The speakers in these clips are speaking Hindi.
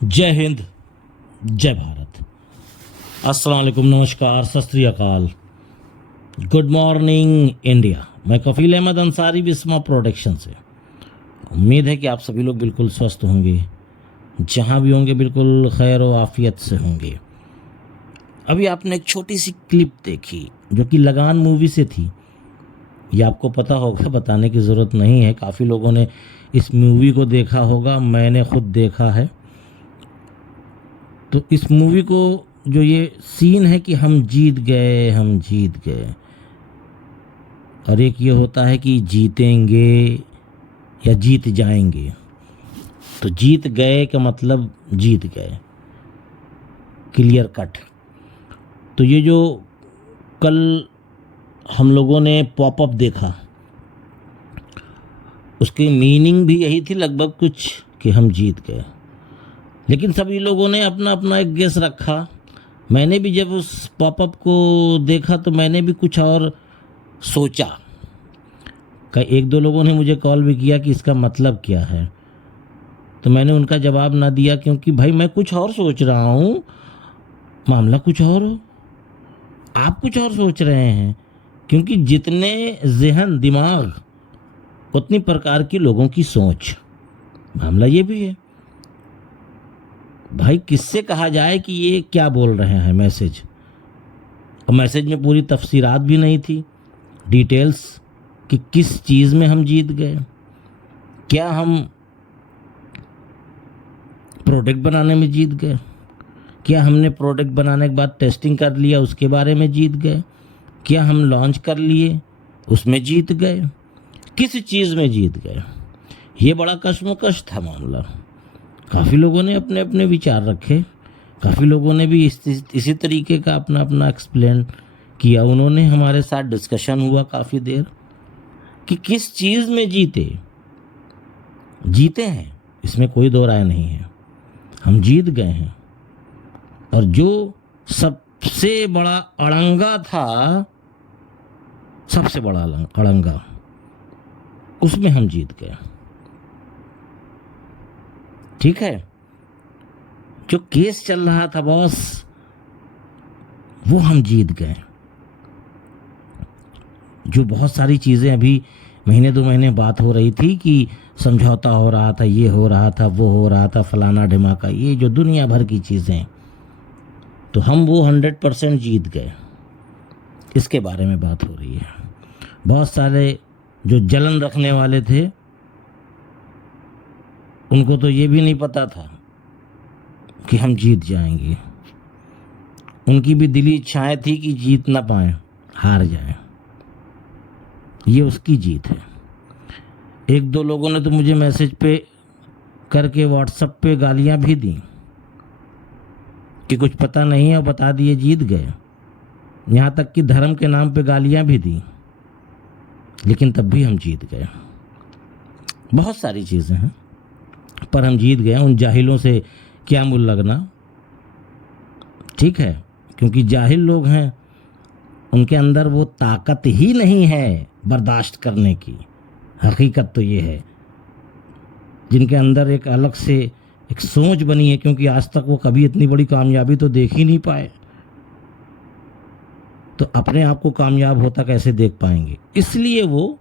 जय हिंद, जय भारत। अस्सलाम वालेकुम, नमस्कार, सत श्री अकाल, गुड मॉर्निंग इंडिया। मैं कफील अहमद अंसारी बिस्मा प्रोडक्शन से। उम्मीद है कि आप सभी लोग बिल्कुल स्वस्थ होंगे, जहाँ भी होंगे बिल्कुल खैर व आफियत से होंगे। अभी आपने एक छोटी सी क्लिप देखी जो कि लगान मूवी से थी। ये आपको पता होगा, बताने की ज़रूरत नहीं है, काफ़ी लोगों ने इस मूवी को देखा होगा, मैंने खुद देखा है। तो इस मूवी को जो ये सीन है कि हम जीत गए, हम जीत गए, और एक ये होता है कि जीतेंगे या जीत जाएंगे। तो जीत गए का मतलब जीत गए, क्लियर कट। तो ये जो कल हम लोगों ने पॉपअप देखा, उसकी मीनिंग भी यही थी लगभग कुछ, कि हम जीत गए। लेकिन सभी लोगों ने अपना अपना एक गेस रखा। मैंने भी जब उस पॉपअप को देखा तो मैंने भी कुछ और सोचा। एक दो लोगों ने मुझे कॉल भी किया कि इसका मतलब क्या है, तो मैंने उनका जवाब ना दिया, क्योंकि भाई मैं कुछ और सोच रहा हूँ, मामला कुछ और हो, आप कुछ और सोच रहे हैं। क्योंकि जितने जहन दिमाग उतनी प्रकार की लोगों की सोच, मामला ये भी है। भाई किससे कहा जाए कि ये क्या बोल रहे हैं मैसेज। और मैसेज में पूरी तफसीरात भी नहीं थी, डिटेल्स, कि किस चीज़ में हम जीत गए। क्या हम प्रोडक्ट बनाने में जीत गए? क्या हमने प्रोडक्ट बनाने के बाद टेस्टिंग कर लिया, उसके बारे में जीत गए? क्या हम लॉन्च कर लिए, उसमें जीत गए? किस चीज़ में जीत गए? ये बड़ा कश्मकश था मामला। काफ़ी लोगों ने अपने अपने विचार रखे, काफ़ी लोगों ने भी इसी तरीके का अपना अपना एक्सप्लेन किया। उन्होंने हमारे साथ डिस्कशन हुआ काफ़ी देर कि किस चीज़ में जीते हैं, इसमें कोई दो राय नहीं है। हम जीत गए हैं, और जो सबसे बड़ा अड़ंगा था, सबसे बड़ा अड़ंगा, उसमें हम जीत गए। ठीक है, जो केस चल रहा था बॉस, वो हम जीत गए। जो बहुत सारी चीज़ें अभी महीने दो महीने बात हो रही थी कि समझौता हो रहा था, ये हो रहा था, वो हो रहा था, फलाना ढिमाका, ये जो दुनिया भर की चीज़ें, तो हम वो 100% जीत गए। इसके बारे में बात हो रही है। बहुत सारे जो जलन रखने वाले थे, उनको तो ये भी नहीं पता था कि हम जीत जाएंगे। उनकी भी दिली इच्छाएं थी कि जीत ना पाए, हार जाए। ये उसकी जीत है। एक दो लोगों ने तो मुझे मैसेज पे करके व्हाट्सएप पे गालियां भी दी कि कुछ पता नहीं है, और बता दिए जीत गए। यहाँ तक कि धर्म के नाम पे गालियां भी दी, लेकिन तब भी हम जीत गए। बहुत सारी चीज़ें हैं, पर हम जीत गए। उन जाहिलों से क्या मुल लगना, ठीक है, क्योंकि जाहिल लोग हैं, उनके अंदर वो ताकत ही नहीं है बर्दाश्त करने की। हकीकत तो ये है, जिनके अंदर एक अलग से एक सोच बनी है, क्योंकि आज तक वो कभी इतनी बड़ी कामयाबी तो देख ही नहीं पाए, तो अपने आप को कामयाब होता कैसे देख पाएंगे, इसलिए वो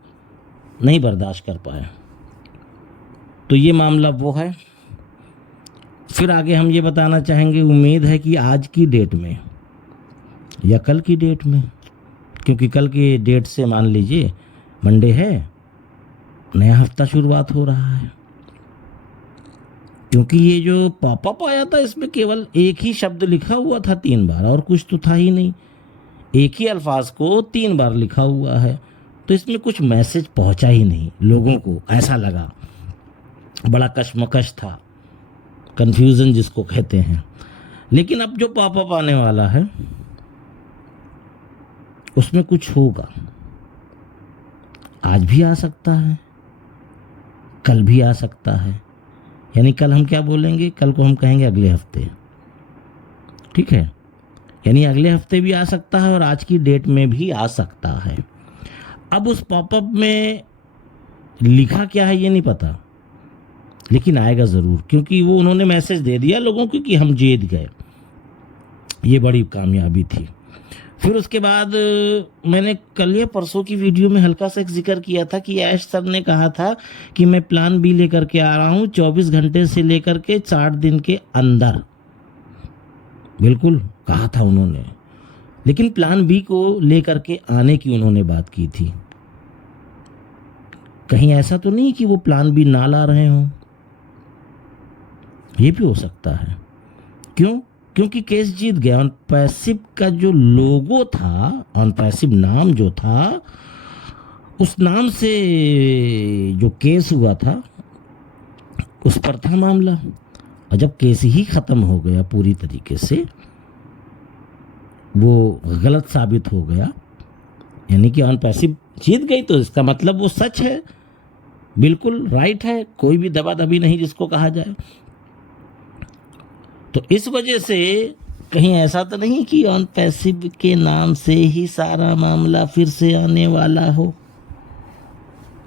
नहीं बर्दाश्त कर पाए। तो ये मामला वो है। फिर आगे हम ये बताना चाहेंगे, उम्मीद है कि आज की डेट में या कल की डेट में, क्योंकि कल की डेट से मान लीजिए मंडे है, नया हफ्ता शुरुआत हो रहा है। क्योंकि ये जो पॉपअप आया था, इसमें केवल एक ही शब्द लिखा हुआ था 3 बार, और कुछ तो था ही नहीं। एक ही अल्फाज को 3 बार लिखा हुआ है, तो इसमें कुछ मैसेज पहुंचा ही नहीं लोगों को, ऐसा लगा। बड़ा कश्मकश था, कंफ्यूजन जिसको कहते हैं। लेकिन अब जो पॉपअप आने वाला है, उसमें कुछ होगा। आज भी आ सकता है, कल भी आ सकता है। यानी कल हम क्या बोलेंगे, कल को हम कहेंगे अगले हफ्ते, ठीक है। यानी अगले हफ्ते भी आ सकता है, और आज की डेट में भी आ सकता है। अब उस पॉपअप में लिखा क्या है ये नहीं पता, लेकिन आएगा ज़रूर, क्योंकि वो उन्होंने मैसेज दे दिया लोगों को कि हम जीत गए। ये बड़ी कामयाबी थी। फिर उसके बाद मैंने कल या परसों की वीडियो में हल्का सा एक जिक्र किया था कि ऐश सर ने कहा था कि मैं प्लान बी लेकर के आ रहा हूँ 24 घंटे से लेकर के 60 दिन के अंदर। बिल्कुल कहा था उन्होंने, लेकिन प्लान बी को लेकर के आने की उन्होंने बात की थी। कहीं ऐसा तो नहीं कि वो प्लान बी ना ला रहे हों? ये भी हो सकता है। क्यों? क्योंकि केस जीत गया। ऑन पैसिव का जो लोगो था, ऑन पैसिव नाम जो था, उस नाम से जो केस हुआ था उस पर था मामला। और जब केस ही खत्म हो गया पूरी तरीके से, वो गलत साबित हो गया, यानी कि ऑन पैसिव जीत गई, तो इसका मतलब वो सच है, बिल्कुल राइट है, कोई भी दबा दबी नहीं जिसको कहा जाए। तो इस वजह से कहीं ऐसा तो नहीं कि ऑन पैसिव के नाम से ही सारा मामला फिर से आने वाला हो।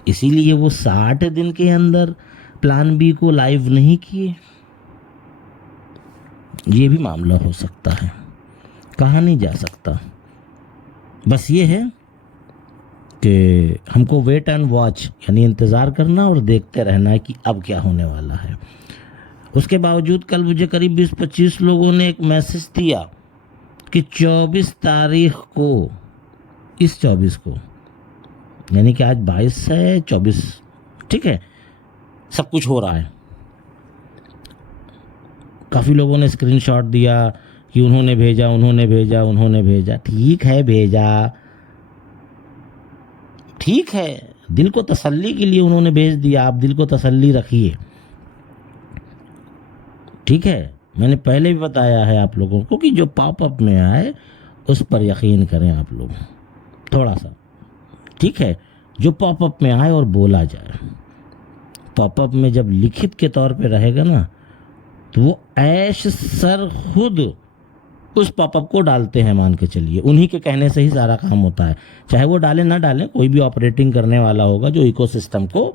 इसीलिए वो 60 दिन के अंदर प्लान बी को लाइव नहीं किए। ये भी मामला हो सकता है, कहा नहीं जा सकता। बस ये है कि हमको वेट एंड वॉच, यानी इंतज़ार करना और देखते रहना है कि अब क्या होने वाला है। उसके बावजूद कल मुझे करीब 20-25 लोगों ने एक मैसेज दिया कि 24 तारीख को, इस 24 को, यानी कि आज 22 है, 24, ठीक है, सब कुछ हो रहा है। काफ़ी लोगों ने स्क्रीनशॉट दिया कि उन्होंने भेजा, उन्होंने भेजा, उन्होंने भेजा। ठीक है, भेजा, ठीक है, दिल को तसल्ली के लिए उन्होंने भेज दिया, आप दिल को तसल्ली रखिए। ठीक है, मैंने पहले भी बताया है आप लोगों को कि जो पॉपअप में आए उस पर यकीन करें आप लोग थोड़ा सा, ठीक है, जो पॉपअप में आए और बोला जाए। पॉपअप में जब लिखित के तौर पे रहेगा ना, तो वो ऐश सर खुद उस पॉपअप को डालते हैं, मान के चलिए, उन्हीं के कहने से ही सारा काम होता है। चाहे वो डालें ना डालें, कोई भी ऑपरेटिंग करने वाला होगा जो इकोसिस्टम को,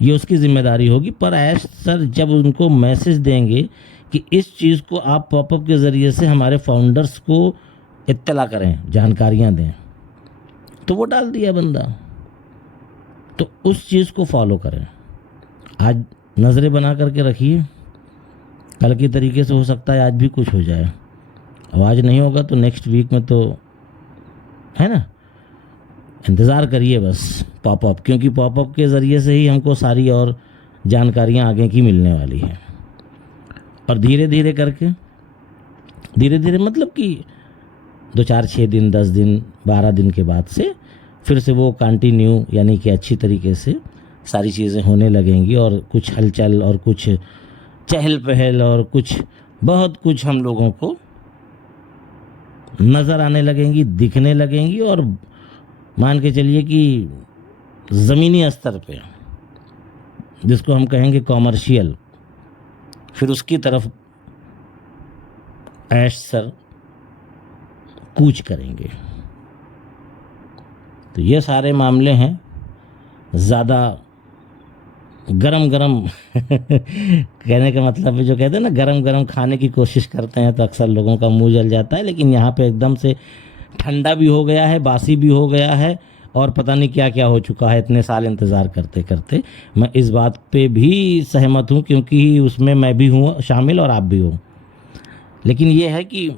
ये उसकी जिम्मेदारी होगी। पर ऐश सर जब उनको मैसेज देंगे कि इस चीज़ को आप पॉपअप के ज़रिए से हमारे फाउंडर्स को इत्तला करें, जानकारियां दें, तो वो डाल दिया बंदा। तो उस चीज़ को फॉलो करें। आज नज़रें बना करके रखिए, कल की तरीके से हो सकता है आज भी कुछ हो जाए। अब आज नहीं होगा तो नेक्स्ट वीक में, तो है ना, इंतज़ार करिए बस पॉपअप, क्योंकि पॉपअप के ज़रिए से ही हमको सारी और जानकारियाँ आगे की मिलने वाली हैं। और धीरे धीरे करके, धीरे धीरे मतलब कि 2, 4, 6 दिन, 10 दिन, 12 दिन के बाद से फिर से वो कंटिन्यू, यानी कि अच्छी तरीके से सारी चीज़ें होने लगेंगी, और कुछ हलचल और कुछ चहल पहल और कुछ बहुत कुछ हम लोगों को नज़र आने लगेंगी, दिखने लगेंगी। और मान के चलिए कि ज़मीनी स्तर पे, जिसको हम कहेंगे कॉमर्शियल, फिर उसकी तरफ ऐश सर कूच करेंगे। तो ये सारे मामले हैं। ज़्यादा गरम गरम कहने का मतलब है, जो कहते हैं ना गरम गरम खाने की कोशिश करते हैं तो अक्सर लोगों का मुंह जल जाता है। लेकिन यहाँ पे एकदम से ठंडा भी हो गया है, बासी भी हो गया है, और पता नहीं क्या क्या हो चुका है इतने साल इंतज़ार करते करते। मैं इस बात पे भी सहमत हूँ, क्योंकि उसमें मैं भी हूँ शामिल और आप भी हो। लेकिन ये है कि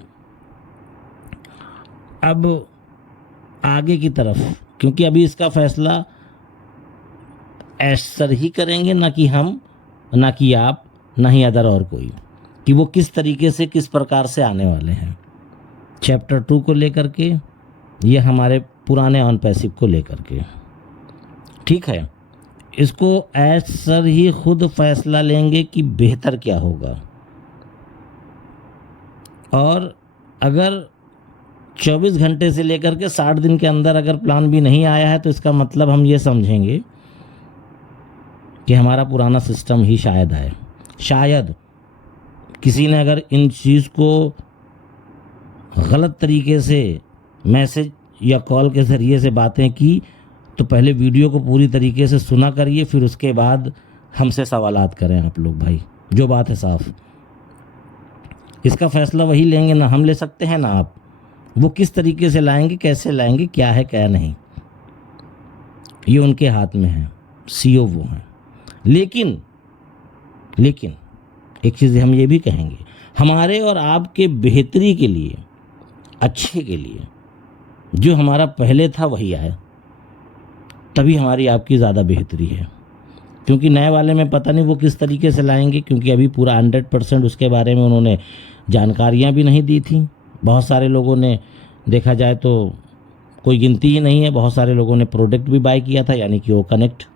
अब आगे की तरफ, क्योंकि अभी इसका फैसला ऐश सर ही करेंगे, ना कि हम, ना कि आप, ना ही अदर और कोई, कि वो किस तरीके से, किस प्रकार से आने वाले हैं चैप्टर 2 को लेकर के, ये हमारे पुराने ऑन पैसिव को लेकर के। ठीक है, इसको ऐश सर ही खुद फैसला लेंगे कि बेहतर क्या होगा। और अगर 24 घंटे से लेकर के 60 दिन के अंदर अगर प्लान भी नहीं आया है, तो इसका मतलब हम ये समझेंगे कि हमारा पुराना सिस्टम ही शायद है। शायद किसी ने अगर इन चीज़ को गलत तरीके से मैसेज या कॉल के ज़रिए से बातें की, तो पहले वीडियो को पूरी तरीके से सुना करिए, फिर उसके बाद हमसे सवालात करें आप लोग भाई, जो बात है साफ। इसका फैसला वही लेंगे ना हम ले सकते हैं ना आप। वो किस तरीके से लाएंगे, कैसे लाएंगे, क्या है क्या नहीं, ये उनके हाथ में है, सीईओ वो हैं। लेकिन एक चीज़ हम ये भी कहेंगे, हमारे और आपके बेहतरी के लिए, अच्छे के लिए, जो हमारा पहले था वही आए, तभी हमारी आपकी ज़्यादा बेहतरी है। क्योंकि नए वाले में पता नहीं वो किस तरीके से लाएंगे, क्योंकि अभी पूरा 100% उसके बारे में उन्होंने जानकारियाँ भी नहीं दी थी। बहुत सारे लोगों ने, देखा जाए तो कोई गिनती ही नहीं है, बहुत सारे लोगों ने प्रोडक्ट भी बाय किया था, यानी कि वो कनेक्ट,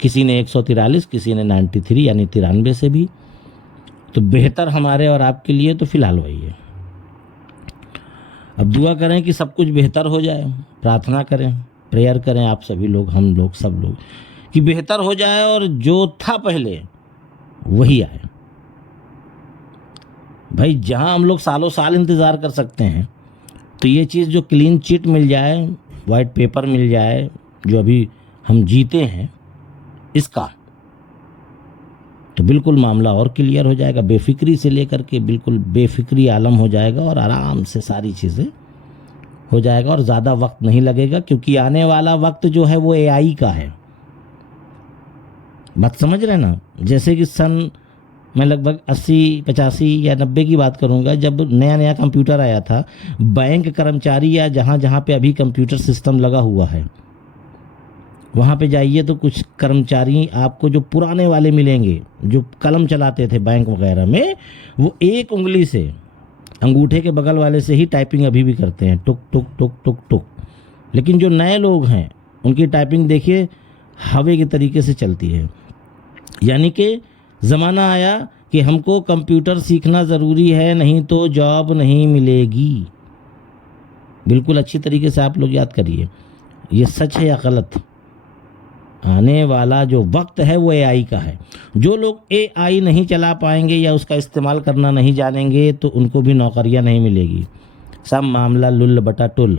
किसी ने 143, किसी ने 93 यानी 93 से भी। तो बेहतर हमारे और आपके लिए तो फिलहाल वही है। अब दुआ करें कि सब कुछ बेहतर हो जाए, प्रार्थना करें, प्रेयर करें आप सभी लोग, हम लोग, सब लोग, कि बेहतर हो जाए और जो था पहले वही आए। भाई जहां हम लोग सालों साल इंतज़ार कर सकते हैं, तो ये चीज़ जो क्लीन चिट मिल जाए, वाइट पेपर मिल जाए, जो अभी हम जीते हैं इसका, तो बिल्कुल मामला और क्लियर हो जाएगा। बेफिक्री से लेकर के बिल्कुल बेफिक्री आलम हो जाएगा और आराम से सारी चीज़ें हो जाएगा और ज़्यादा वक्त नहीं लगेगा, क्योंकि आने वाला वक्त जो है वो एआई का है। बात समझ रहे ना? जैसे कि सन, मैं लगभग 80, 85 या 90 की बात करूंगा, जब नया नया कंप्यूटर आया था, बैंक कर्मचारी या जहाँ जहाँ पे अभी कंप्यूटर सिस्टम लगा हुआ है वहाँ पे जाइए तो कुछ कर्मचारी आपको जो पुराने वाले मिलेंगे, जो कलम चलाते थे बैंक वगैरह में, वो एक उंगली से, अंगूठे के बगल वाले से ही टाइपिंग अभी भी करते हैं, टुक टुक टुक टुक टुक। लेकिन जो नए लोग हैं उनकी टाइपिंग देखिए हवा के तरीके से चलती है। यानी कि ज़माना आया कि हमको कंप्यूटर सीखना ज़रूरी है, नहीं तो जॉब नहीं मिलेगी। बिल्कुल अच्छी तरीके से आप लोग याद करिए, ये सच है या गलत। आने वाला जो वक्त है वो एआई का है। जो लोग एआई नहीं चला पाएंगे या उसका इस्तेमाल करना नहीं जानेंगे तो उनको भी नौकरियां नहीं मिलेगी। सब मामला लुल बटा टुल,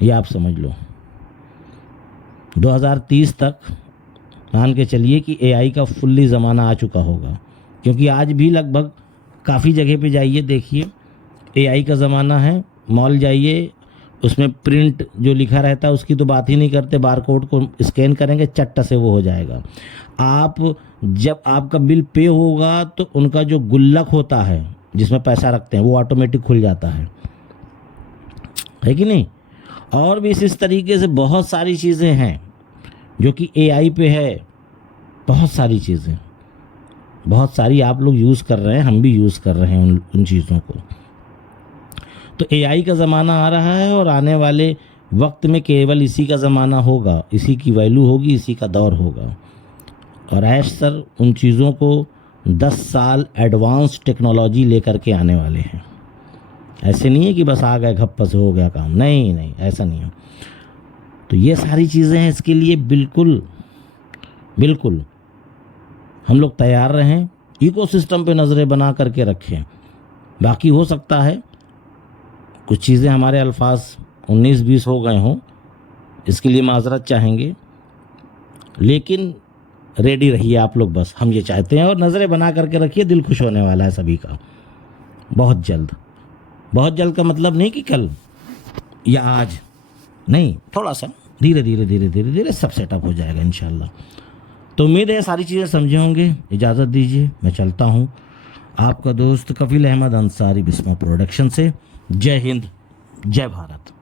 ये आप समझ लो। 2030 तक मान के चलिए कि एआई का फुल्ली ज़माना आ चुका होगा, क्योंकि आज भी लगभग काफ़ी जगह पे जाइए देखिए एआई का ज़माना है। मॉल जाइए, उसमें प्रिंट जो लिखा रहता है उसकी तो बात ही नहीं करते, बारकोड को स्कैन करेंगे चट्ट से वो हो जाएगा। आप जब आपका बिल पे होगा तो उनका जो गुल्लक होता है जिसमें पैसा रखते हैं वो ऑटोमेटिक खुल जाता है कि नहीं? और भी इस तरीके से बहुत सारी चीज़ें हैं जो कि एआई पे है, बहुत सारी चीज़ें, बहुत सारी आप लोग यूज़ कर रहे हैं, हम भी यूज़ कर रहे हैं उन चीज़ों को। तो एआई का ज़माना आ रहा है और आने वाले वक्त में केवल इसी का ज़माना होगा, इसी की वैल्यू होगी, इसी का दौर होगा। और ऐश सर उन चीज़ों को 10 साल एडवांस टेक्नोलॉजी लेकर के आने वाले हैं। ऐसे नहीं है कि बस आ गए घप्पा से हो गया काम, नहीं नहीं, ऐसा नहीं है। तो ये सारी चीज़ें हैं, इसके लिए बिल्कुल बिल्कुल हम लोग तैयार रहें, इकोसिस्टम पे नज़रें बना करके रखें। बाकी हो सकता है कुछ चीज़ें हमारे अल्फाज 19-20 हो गए हों, इसके लिए माजरत चाहेंगे, लेकिन रेडी रहिए आप लोग, बस हम ये चाहते हैं। और नज़रें बना करके रखिए, दिल खुश होने वाला है सभी का बहुत जल्द। बहुत जल्द का मतलब नहीं कि कल या आज, नहीं, थोड़ा सा धीरे धीरे धीरे धीरे धीरे सब सेटअप हो जाएगा इंशाल्लाह। तो उम्मीद है सारी चीज़ें समझे होंगे। इजाज़त दीजिए, मैं चलता हूँ। आपका दोस्त कफील अहमद अंसारी बिस्मा प्रोडक्शन से। जय हिंद, जय भारत।